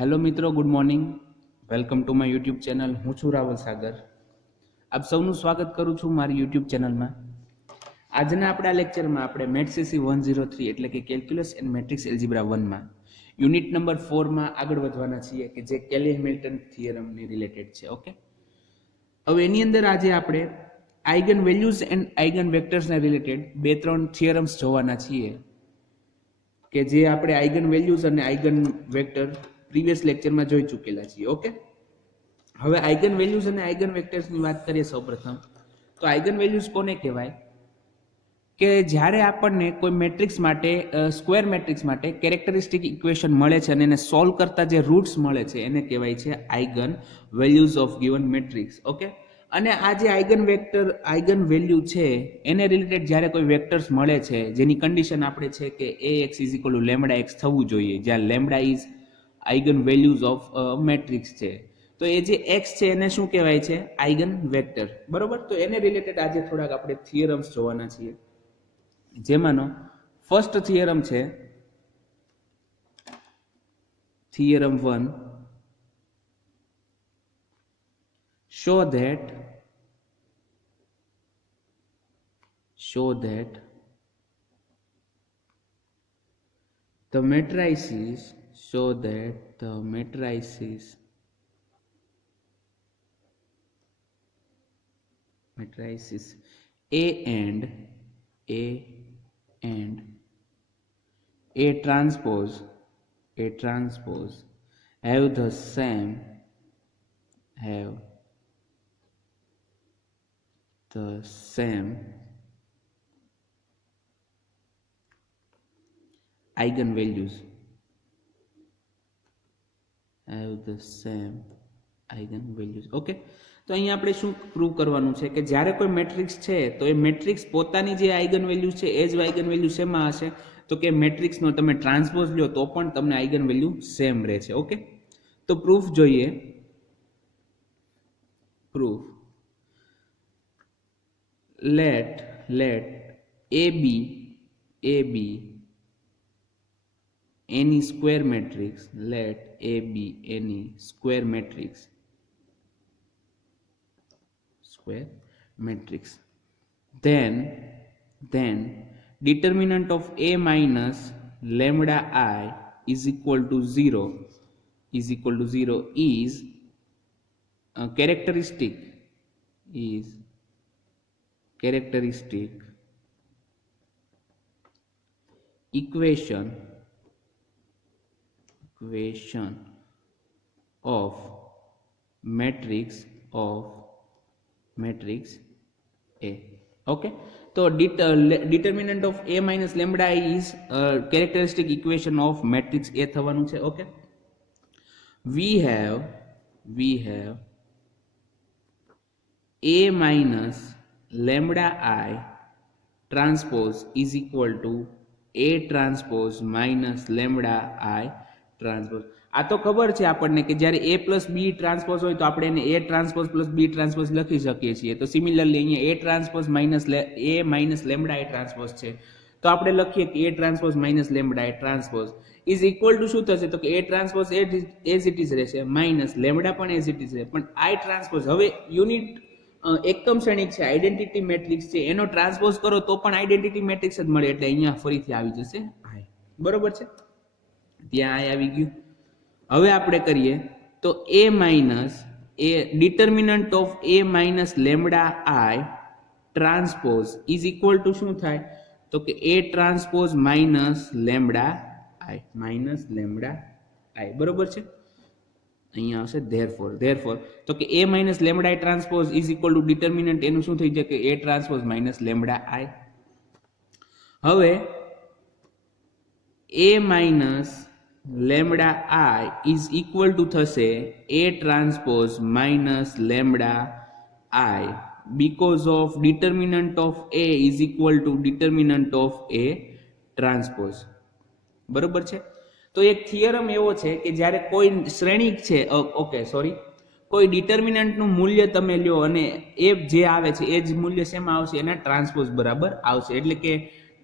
Hello मित्रों, good morning. Welcome to my YouTube channel. हूँ छू रावल सागर। आप सौનું સ્વાગત કરું છું મારી યુટ્યુબ ચેનલમાં। આજના આપણા લેક્ચરમાં આપણે MAT-CC-103 એટલે કે કેલ્ક્યુલસ એન્ડ મેટ્રિક્સ એલ્જીબ્રા 1માં યુનિટ નંબર 4માં આગળ વધવાના છીએ કે જે કેલી હેમિલ્ટન થિયરમની રિલેટેડ છે। ઓકે, હવે એની અંદર આજે આપણે આઇગન વેલ્યુઝ એન્ડ આઇગન વેક્ટર્સને રિલેટેડ બે ત્રણ થિયરમ્સ જોવાના છીએ કે જે આપણે આઇગન વેલ્યુઝ અને આઇગન વેક્ટર પ્રીવિયસ લેક્ચરમાં જોઈ ચૂકેલા છીએ। ઓકે, હવે આઇગન વેલ્યુઝ અને આઇગન વેક્ટર્સની વાત કરીએ સૌપ્રથમ તો આઇગન વેલ્યુઝ કોને કહેવાય કે જ્યારે આપણને કોઈ મેટ્રિક્સ માટે સ્ક્વેર મેટ્રિક્સ માટે કેરેક્ટરિસ્ટિક ઇક્વેશન મળે છે અને એને સોલ્વ કરતા જે રૂટ્સ મળે છે એને કહેવાય છે eigen values of given matrix. Okay, અને આ જે આઇગન વેક્ટર આઇગન વેલ્યુ છે એને રિલેટેડ જ્યારે કોઈ વેક્ટર્સ મળે છે જેની કન્ડિશન આપણે છે કે ax = λx થવું જોઈએ, જ્યાં lambda is eigen values of matrix છે, તો એ જે x છે એને શું કહેવાય છે? Eigen vector. બરોબર, તો એને રિલેટેડ આજે થોડાક આપણે થિયરમ્સ જોવાના છીએ, જેમાંનો ફર્સ્ટ થિયરમ છે theorem 1, show that the matrices A and A transpose have the same eigenvalues okay, તો અહીંયા આપણે શું પ્રૂવ કરવાનું છે કે જ્યારે કોઈ મેટ્રિક્સ છે તો એ મેટ્રિક્સ પોતાની જે આઇગન વેલ્યુ છે એ જ આઇગન વેલ્યુ શેમાં હશે તો કે મેટ્રિક્સનો તમે ટ્રાન્સપોઝ લ્યો તો પણ તમને આઇગન વેલ્યુ સેમ રહેશે। ઓકે, તો પ્રૂફ જોઈએ। Proof let A be any square matrix, let A be any square matrix, then determinant of A minus lambda I is equal to 0 is characteristic equation of matrix A। okay, so determinant of A minus lambda is characteristic equation of matrix A થવાનું છે। okay, we have A minus lambda I transpose is equal to A transpose minus lambda I transpose। આ તો ખબર છે આપણને કે જ્યારે A plus B transpose હોય તો આપણે એને A transpose plus B transpose લખી શકીએ છીએ। તો સિમિલરલી અહીંયા A transpose minus A minus lambda I transpose છે તો આપણે લખીએ કે A transpose minus lambda I transpose is equal to શું થશે તો કે A transpose as it is રહેશે માઇનસ લેમ્બડા પણ એઝ ઇટ ઇઝ રહે, પણ I ટ્રાન્સપોઝ હવે યુનિટ એકમ શ્રેણિક છે, આઇડેન્ટિટી મેટ્રિક્સ છે, એનો ટ્રાન્સપોઝ કરો તો પણ આઇડેન્ટિટી મેટ્રિક્સ જ મળે, એટલે અહીંયા ફરીથી આવી જશે I। બરોબર છે, ત્યાં I આવી ગયું। હવે આપણે કરીએ તો A minus determinant of A minus lambda I transpose is equal to શું થાય તો કે A transpose minus lambda I। બરોબર છે, અહીંયા આવશે therefore તો કે A minus lambda I transpose is equal to determinant એનું શું થઈ જાય કે A transpose minus lambda I। હવે A minus lambda I is equal to થશે A transpose minus lambda I because of determinant of A is equal to determinant of A transpose। બરોબર છે, તો એક થિયરમ એવો છે કે જ્યારે કોઈ શ્રેણિક છે કોઈ ડિટર્મિનન્ટનું મૂલ્ય તમે લ્યો અને એ જે આવે છે એ જ મૂલ્ય શેમાં આવશે એના ટ્રાન્સપોઝ બરાબર આવશે, એટલે કે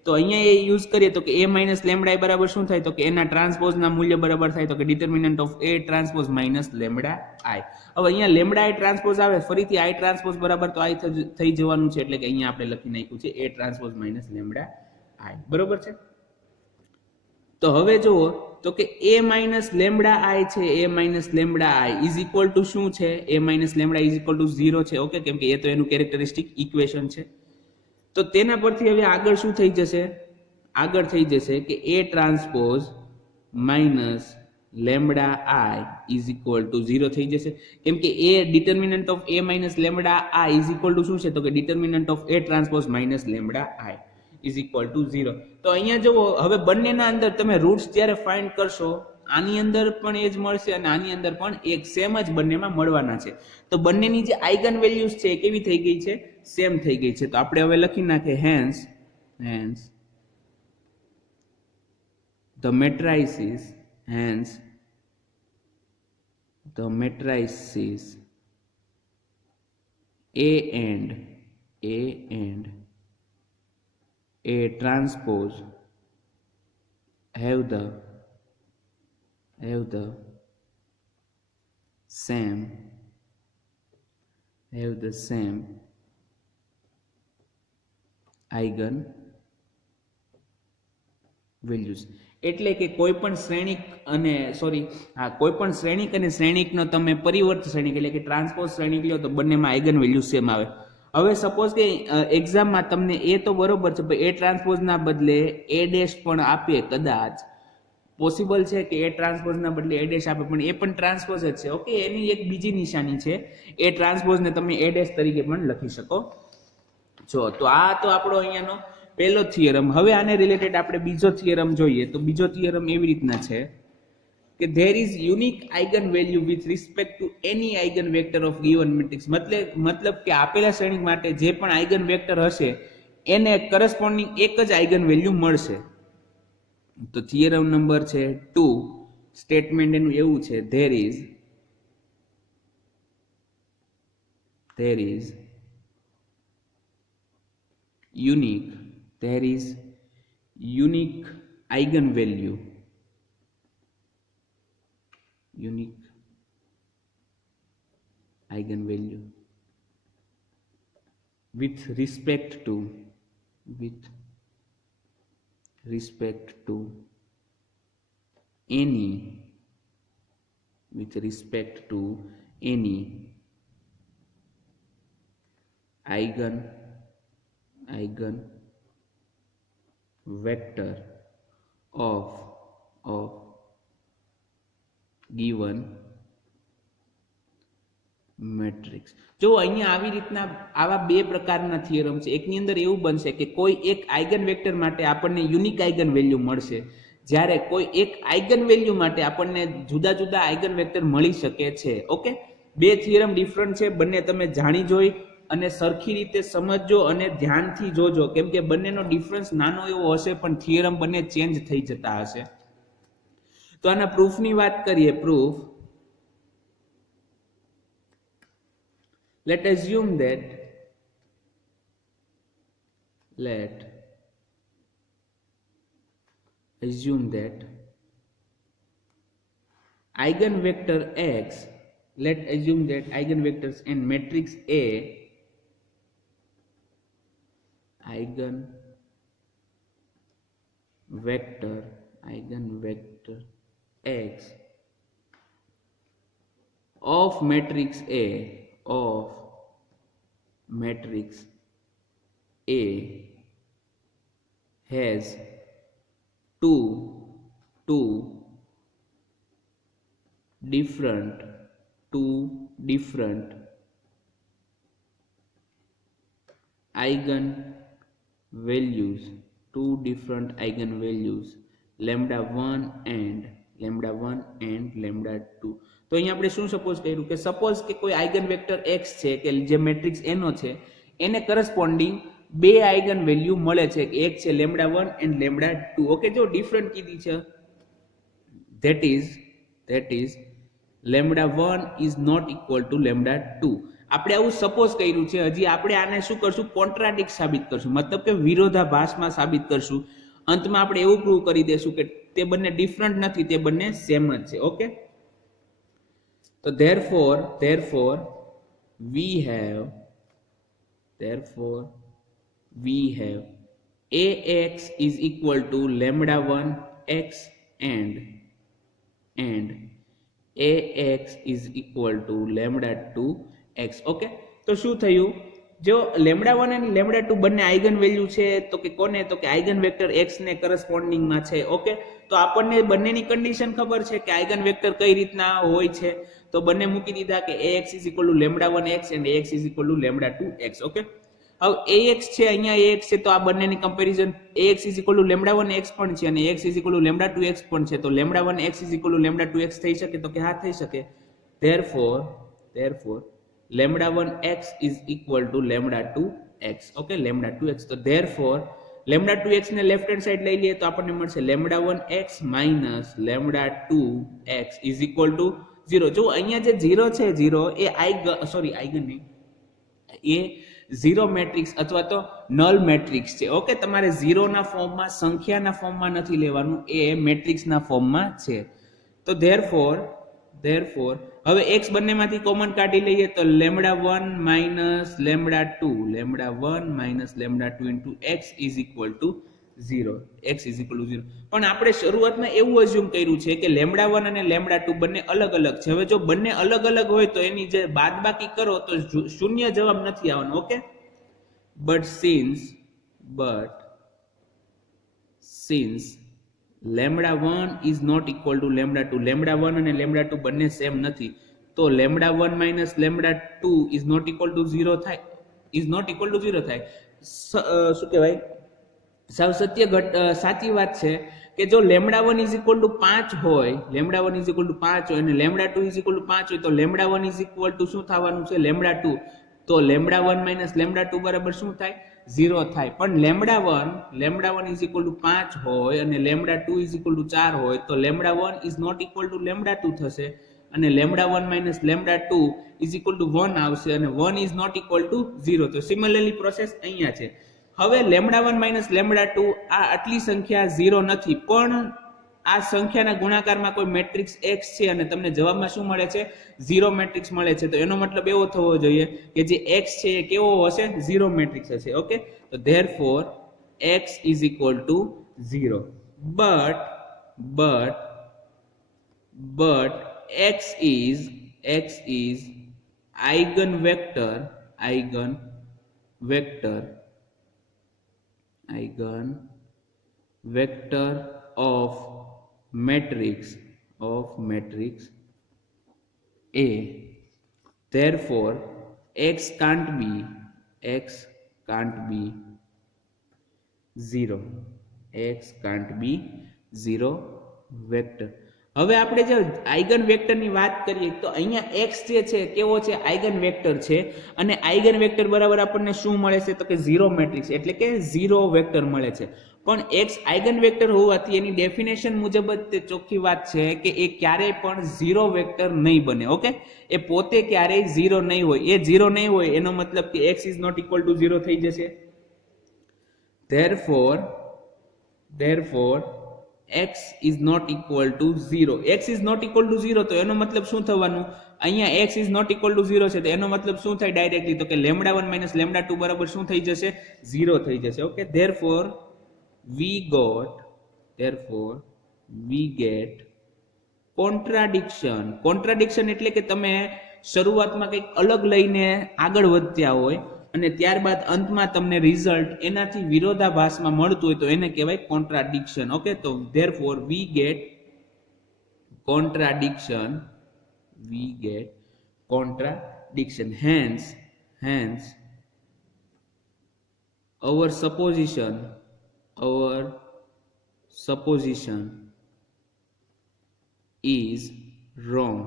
તો અહીંયા એ યુઝ કરીએ તો કે a માઇનસ લેમડા i બરાબર શું થાય તો કે એના ટ્રાન્સપોઝના મૂલ્ય બરાબર થાય તો કે determinant of a transpose minus lambda i. હવે અહીંયા લેમડા i ટ્રાન્સપોઝ આવે, ફરીથી i ટ્રાન્સપોઝ બરાબર તો i થઈ જવાનું છે, એટલે કે અહીંયા આપણે લખી નાખ્યું છે a transpose minus lambda i. બરોબર છે. તો હવે જુઓ તો કે a માઇનસ લેમડા i છે, a minus lambda i is equal to શું છે, a minus lambda is equal to 0 છે. ઓકે, કેમ કે એ તો એનું કેરેક્ટરિસ્ટિક ઇક્વેશન છે. તો તેના પરથી હવે આગળ શું થઈ જશે, આગળ થઈ જશે કે a transpose minus lambda i is equal to 0 થઈ જશે, કેમ કે a determinant of a minus lambda i is equal to શું છે તો કે determinant of a transpose minus lambda i is equal to 0. તો અહીંયા જુઓ, હવે બંનેના અંદર તમે રૂટ્સ જ્યારે ફાઇન્ડ કરશો, આની અંદર પણ એ જ મળશે અને આની અંદર પણ એક સેમ જ બંનેમાં મળવાના છે. તો બંનેની જે આઇગન વેલ્યુઝ છે એ કેવી થઈ ગઈ છે, સેમ થઈ ગઈ છે. તો આપણે હવે લખી નાખીએ hence the matrices A and A transpose have the same eigen values. એટલે કે કોઈ પણ શ્રેણિક અને શ્રેણિકનો તમે પરિવર્ત શ્રેણિક એટલે કે ટ્રાન્સપોઝ શ્રેણિક લ્યો તો બંનેમાં આઇગન વેલ્યુ સેમ આવે. હવે સપોઝ કે એક્ઝામમાં તમને એ તો બરોબર છે, એ ટ્રાન્સપોઝના બદલે એ ડેશ પણ આપે, કદાચ પોસિબલ છે કે એ ટ્રાન્સપોઝના બદલે એ ડેશ આપે, પણ એ પણ ટ્રાન્સપોઝ જ છે. ઓકે, એની એક બીજી નિશાની છે, એ ટ્રાન્સપોઝને તમે એ ડેશ તરીકે પણ લખી શકો છો. તો આ તો આપણો અહીંયાનો પહેલો થિયરમ. હવે આને રિલેટેડ આપણે બીજો થિયરમ જોઈએ. તો બીજો થિયરમ એવી રીતના છે કે there is unique eigen value with respect to any eigen vector of given matrix. મતલબ કે આપેલા શ્રેણિક માટે જે પણ આઇગન વેક્ટર હશે એને કરસ્પોન્ડિંગ એક જ આઇગન વેલ્યુ મળશે. તો થિયરમ નંબર છે 2, સ્ટેટમેન્ટ એનું એવું છે there is unique eigenvalue with respect to any eigen vector of given matrix. જો અહીંયા આવી રીતના આવા બે પ્રકારના થિયરમ છે. એકની અંદર એવું બનશે કે કોઈ એક આઇગન વેક્ટર માટે આપણને યુનિક આઇગન વેલ્યુ મળશે, જ્યારે કોઈ એક આઇગન વેલ્યુ માટે આપણને જુદા જુદા આઇગન વેક્ટર મળી શકે છે. ઓકે, બે થિયરમ ડિફરન્ટ છે, બંને તમે જાણી જોઈ અને સરખી રીતે સમજજો અને ધ્યાનથી જોજો, કેમ કે બંનેનો ડિફરન્સ નાનો એવો હશે પણ થિયરમ બંને ચેન્જ થઈ જતા હશે. તો આના પ્રૂફની વાત કરીએ. Proof, let assume that eigenvector x, let assume that eigenvectors in matrix A, eigenvector x of matrix A has two different eigenvalues, lambda 1 and lambda 2. તો અહીંયા આપણે શું સપોઝ કર્યું કે સપોઝ કે કોઈ આઇગન વેક્ટર x છે કે જે મેટ્રિક્સ A નો છે, એને કરસ્પોન્ડિંગ બે આઇગન વેલ્યુ મળે છે. એક છે lambda 1 and lambda 2. ઓકે, જો ડિફરન્ટ કીધી છે, that is lambda 1 is not equal to lambda 2. આપણે આવું સપોઝ કર્યું છે, હજી આપણે આને શું કરશું, કોન્ટ્રાડિક્ટ સાબિત કરશું, મતલબ કે વિરોધાભાસમાં સાબિત કરશું. અંતમાં આપણે એવું પ્રૂવ કરી દેશું કે તે બંને ડિફરન્ટ નથી, તે બંને સેમ જ છે. ઓકે, તો therefore we have ax is equal to lambda 1 x and ax is equal to lambda 2 x. Okay, તો શું થયું, જો લેમ્ડા 1 અને લેમ્ડા 2 બંને આઇગન વેલ્યુ છે, તો કે કોને, તો કે આઇગન વેક્ટર x ને કરસ્પોન્ડિંગ માં છે. ઓકે, તો આપણને બંનેની કન્ડિશન ખબર છે કે આઇગન વેક્ટર કઈ રીતના હોય છે, તો બંને મૂકી દીધા કે ax is equal to lambda 1 x and ax is equal to lambda 2 x. Okay, હવે ax છે, અહીંયા ax છે, તો આ બંનેની comparison ax is equal to lambda 1 x પણ છે અને ax is equal to lambda 2 x પણ છે, તો lambda 1 x is equal to lambda 2 x થઈ શકે, તો કે હા થઈ શકે. therefore lambda 1 x is equal to lambda 2 x. Okay, lambda 2 x, તો therefore lambda 2 x ને લેફ્ટ હેન્ડ સાઈડ લઈ લઈએ તો આપણને મળશે lambda 1 x minus lambda 2 x is equal to 0. જો અહીંયા જે 0 છે, 0 એ આઇગન નહીં, એ ઝીરો મેટ્રિક્સ અથવા તો નલ મેટ્રિક્સ છે. ઓકે, તમારે ઝીરોના ફોર્મમાં, સંખ્યાના ફોર્મમાં નથી લેવાનું, એ મેટ્રિક્સના ફોર્મમાં છે. તો therefore હવે x બંનેમાંથી કોમન કાઢી લઈએ તો lambda 1 minus lambda 2 into x is equal to 0. પણ આપણે શરૂઆતમાં એવું અઝ્યુમ કર્યું છે કે lambda 1 અને lambda 2 બંને અલગ અલગ છે. હવે જો બંને અલગ અલગ હોય તો એની જે બાદબાકી કરો તો શૂન્ય જવાબ નથી આવવાનો. Okay, but since lambda 1 is not equal to lambda 2, lambda 1 અને lambda 2 બંને સેમ નથી, તો lambda 1 minus lambda 2 is not equal to 0 થાય. શું કહેવાય, સાવ સાચી વાત છે કે જો lambda 1 is equal to 5 હોય, અને lambda 2 is equal to 5 હોય, તો lambda 1 is equal to શું થવાનું છે, lambda 2, તો lambda 1 minus lambda 2 બરાબર શું થાય, 0 થાય. પણ lambda 1 is equal to 5 હોય અને lambda 2 is equal to 4 હોય, તો lambda 1 is not equal to lambda 2 થશે અને lambda 1 minus lambda 2 is equal to 1 આવશે અને 1 is not equal to 0. તો સિમિલરલી પ્રોસેસ અહીંયા છે. હવે lambda 1 minus lambda 2 આ આટલી સંખ્યા 0 નથી, પણ આ સંખ્યાના ગુણાકારમાં કોઈ મેટ્રિક્સ x છે અને તમને જવાબમાં શું મળે છે, 0 મેટ્રિક્સ મળે છે. તો એનો મતલબ એવો થવો જોઈએ કે જે x છે એ કેવો હશે, 0 મેટ્રિક્સ હશે. ઓકે, તો therefore x is equal to 0, but x is eigenvector of matrix A. Therefore x can't be 0. Vector. હવે આપણે જે આઇગન વેક્ટરની વાત કરીએ તો અહીંયા x જે છે કેવો છે, આઇગન વેક્ટર છે અને આઇગન વેક્ટર બરાબર આપણને શું મળે છે, તો કે 0 મેટ્રિક્સ, એટલે કે 0 વેક્ટર મળે છે. પણ x આઇગન વેક્ટર હોવાથી એની ડેફિનેશન મુજબ જ તે ચોખ્ખી વાત છે કે એ ક્યારેય પણ 0 વેક્ટર નહીં બને. ઓકે, એ પોતે ક્યારેય 0 નહીં હોય, એ 0 નહીં હોય એનો મતલબ કે x is not equal to 0 થઈ જશે. therefore x is not equal to 0. x is not equal to 0 તો એનો મતલબ શું થવાનું, અહીંયા x is not equal to 0 છે તો એનો મતલબ શું થાય ડાયરેક્ટલી, તો કે lambda 1 minus lambda 2 બરાબર શું થઈ જશે, 0 થઈ જશે. Okay, therefore we get contradiction એટલે કે તમે શરૂઆતમાં કંઈક અલગ લઈને આગળ વધ્યા હોય અને ત્યારબાદ અંતમાં તમને રિઝલ્ટ એનાથી વિરોધાભાસમાં મળતું હોય તો એને કહેવાય કોન્ટ્રાડિક્શન. ઓકે, તો therefore we get contradiction. Hence our supposition is wrong.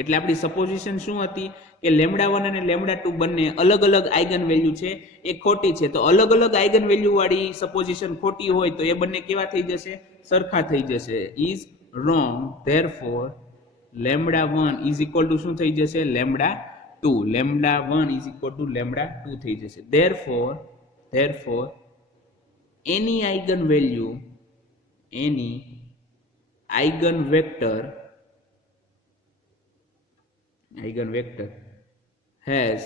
એટલે આપણી સપોઝિશન શું હતી કે lambda 1 અને lambda 2 બંને અલગ અલગ આઇગન વેલ્યુ છે, એ ખોટી છે. તો અલગ અલગ આઇગન વેલ્યુ વાળી સપોઝિશન ખોટી હોય તો એ બંને કેવા થઈ જશે, સરખા થઈ જશે, is wrong. therefore lambda 1 is equal to શું થઈ જશે, lambda 2 lambda 1 is equal to lambda 2 થઈ જશે. therefore any eigenvalue, any eigenvector has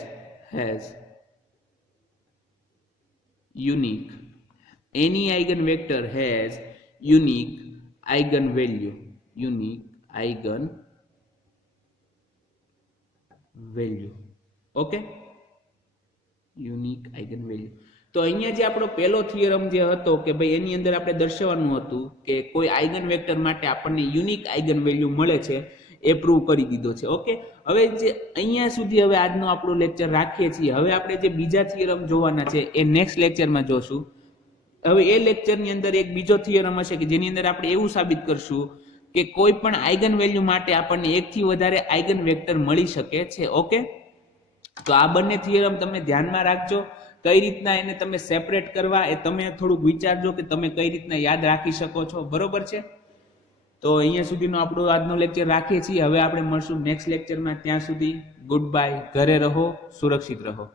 unique, any eigenvector has unique eigenvalue, okay, unique eigenvalue. તો અહીંયા જે આપણો પહેલો થિયરમ જે હતો કે ભાઈ એની અંદર આપણે દર્શાવવાનું હતું કે કોઈ આઇગન વેક્ટર માટે આપણને યુનિક આઇગનવેલ્યુ મળે છે, એ પ્રૂવ કરી દીધો છે. ઓકે, હવે જે અહીંયા સુધી હવે આજનો આપણો લેક્ચર રાખીએ છીએ. હવે આપણે જે બીજા થિયરમ જોવાના છે એ નેક્સ્ટ લેક્ચરમાં જોશું. હવે એ લેક્ચરની અંદર એક બીજો થિયરમ હશે કે જેની અંદર આપણે એવું સાબિત કરશું કે કોઈ પણ આઇગન વેલ્યુ માટે આપણને એકથી વધારે આઇગન વેક્ટર મળી શકે છે. ઓકે, તો આ બંને થિયરમ તમે ધ્યાનમાં રાખજો. કઈ રીતના એને તમે સેપરેટ કરવા એ તમે થોડુંક વિચારજો કે તમે કઈ રીતના યાદ રાખી શકો છો. બરોબર છે? તો અહીંયા સુધીનો આપણો આજનો લેક્ચર રાખીએ છીએ. હવે આપણે મળશું નેક્સ્ટ લેક્ચરમાં. ત્યાં સુધી ગુડ બાય. ઘરે રહો, સુરક્ષિત રહો.